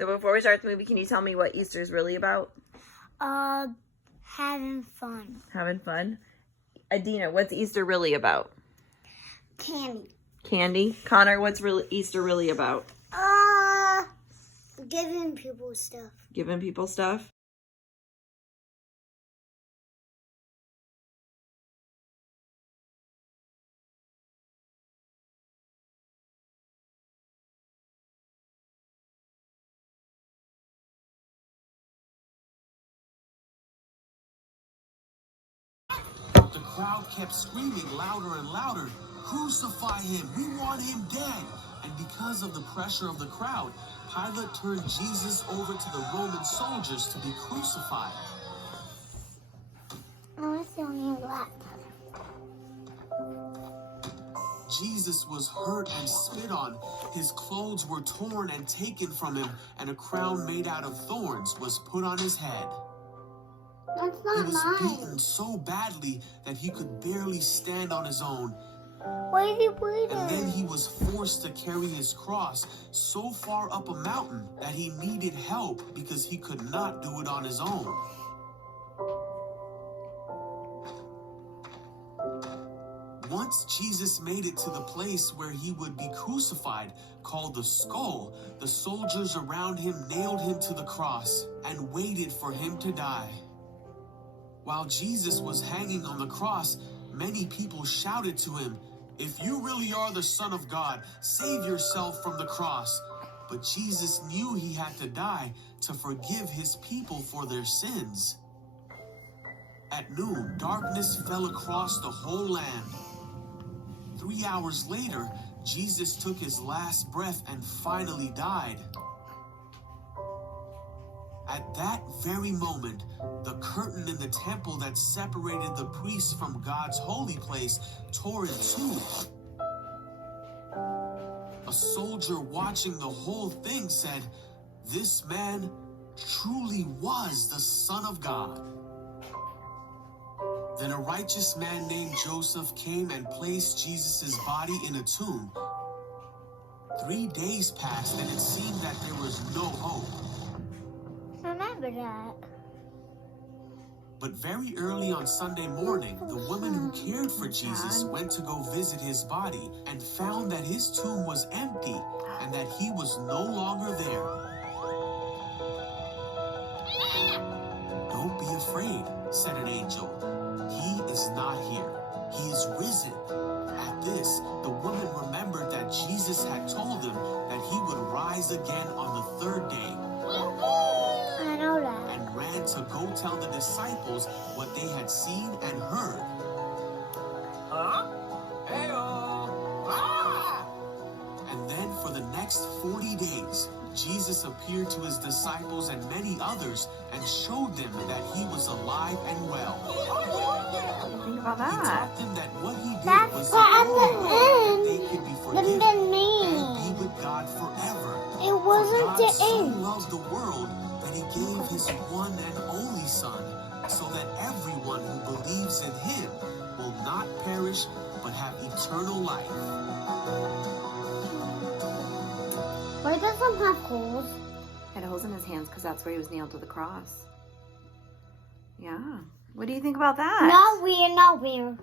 So before we start the movie, can you tell me what Easter is really about? Having fun. Having fun? Adina, what's Easter really about? Candy. Candy? Connor, what's Easter really about? Giving people stuff. Giving people stuff? The crowd kept screaming louder and louder, "Crucify him! We want him dead!" And because of the pressure of the crowd, Pilate turned Jesus over to the Roman soldiers to be crucified. Jesus was hurt and spit on. His clothes were torn and taken from him, and a crown made out of thorns was put on his head. That's He not was mine. beaten so badly that he could barely stand on his own. Why is he bleeding? And then he was forced to carry his cross so far up a mountain that he needed help because he could not do it on his own. Once Jesus made it to the place where he would be crucified, called the Skull, the soldiers around him nailed him to the cross and waited for him to die. While Jesus was hanging on the cross, many people shouted to him, "If you really are the Son of God, save yourself from the cross." But Jesus knew he had to die to forgive his people for their sins. At noon, darkness fell across the whole land. 3 hours later, Jesus took his last breath and finally died. At that very moment, the curtain in the temple that separated the priests from God's holy place tore in two. A soldier watching the whole thing said, "This man truly was the Son of God." Then a righteous man named Joseph came and placed Jesus' body in a tomb. 3 days passed and it seemed that there was no hope. Remember that. But very early on Sunday morning, the woman who cared for Jesus went to go visit his body and found that his tomb was empty and that he was no longer there. "Don't be afraid," said an angel. "He is not here. He is risen." At this, the woman remembered that Jesus had told them that he would rise again on the third day. I know that. And ran to go tell the disciples what they had seen and heard. And then for the next 40 days, Jesus appeared to his disciples and many others and showed them that he was alive and well. Think about He that. taught them that what he did That's was what at the the only way that they end. could be But forgiven then me. and be with God forever. It wasn't God the so end. loved the world that he gave his one and only Son, so that everyone who believes in him will not perish but have eternal life. Why doesn't have holes? Had holes in his hands because that's where he was nailed to the cross. Yeah. What do you think about that? Not weird, not weird.